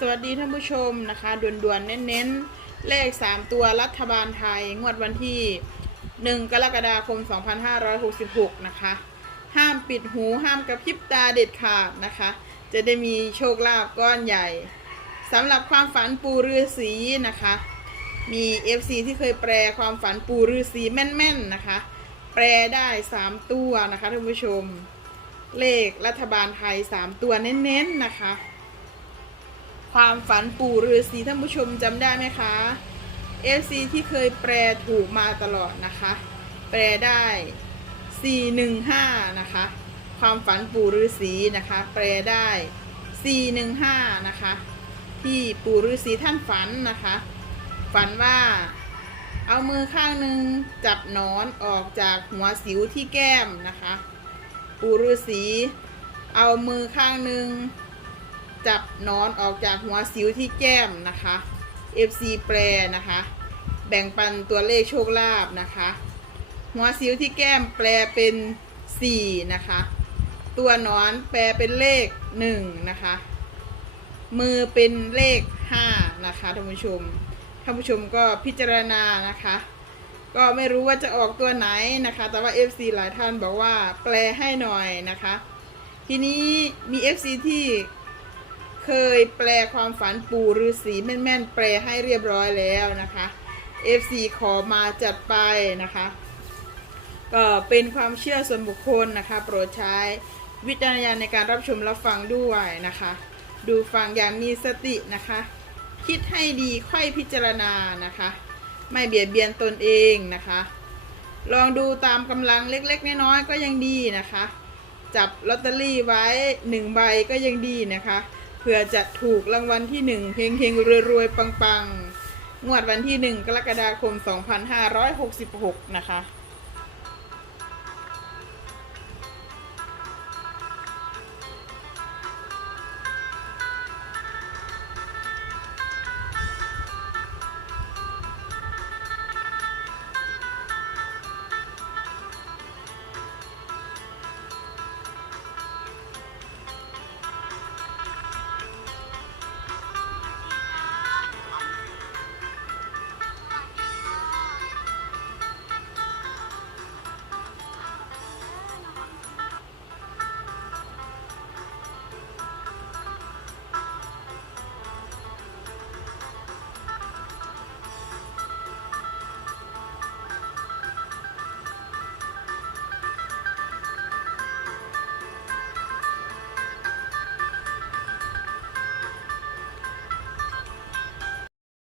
สวัสดีท่านผู้ชมนะคะด่วนๆเน้นๆ เลข 3 ตัวรัฐบาลไทย งวดวันที่ 1 กรกฎาคม 2566 นะคะ ห้ามปิดหูห้ามกระพริบตาเด็ดขาดนะคะ จะได้มีโชคลาภก้อนใหญ่สำหรับความฝันปูฤาษีนะคะ มี FC ที่เคยแปลความฝันปูฤาษีแม่นๆนะคะ แปลได้ 3 ตัวนะคะท่านผู้ชม เลขรัฐบาลไทย 3 ตัวเน้นๆนะคะ ความฝันปู่ฤาษีท่านผู้ชมจำได้ไหมคะ FC ที่เคยแปลถูกมาตลอดนะคะ แปลได้ 415 นะคะ ความฝันปู่ฤาษีนะคะ แปลได้ 415 นะคะ ที่ปู่ฤาษีท่านฝันนะคะ ฝันว่าเอามือข้างหนึ่งจับนอนออกจากหัวสิวที่แก้มนะคะ ปู่ฤาษีเอามือข้างหนึ่ง จับนอนออกจากหัวสิวที่แก้มนะคะ FC แปรนะคะ แบ่งปันตัวเลขโชคลาภนะคะ หัวสิวที่แก้มแปลเป็น 4 นะคะ ตัวนอนแปลเป็นเลข 1 นะคะ มือเป็นเลข 5 นะคะท่านผู้ชมท่านผู้ชมก็พิจารณานะคะ ก็ไม่รู้ว่าจะออกตัวไหนนะคะ แต่ว่า FC หลายท่านบอกว่าแปลให้หน่อยนะคะ ทีนี้มี FC ที่ เคยแปลความฝันปู่ฤาษีแม่นๆ แปลให้เรียบร้อยแล้วนะคะ FC ขอมาจัดไปนะคะ ก็เป็นความเชื่อส่วนบุคคลนะคะ โปรดใช้วิจารณญาณในการรับชมรับฟังด้วยนะคะ ดูฟังอย่างมีสตินะคะ คิดให้ดีค่อยพิจารณานะคะ ไม่เบียดเบียนตนเองนะคะ ลองดูตามกำลังเล็กๆ น้อยๆก็ยังดีนะคะ จับลอตเตอรี่ไว้หนึ่งใบก็ยังดีนะคะ ผื่อจะถูกรางวัลที่หนึ่งเฮงเฮงๆรวยๆปังๆงวดวันที่หนึ่งกรกฎาคม 2566 นะคะ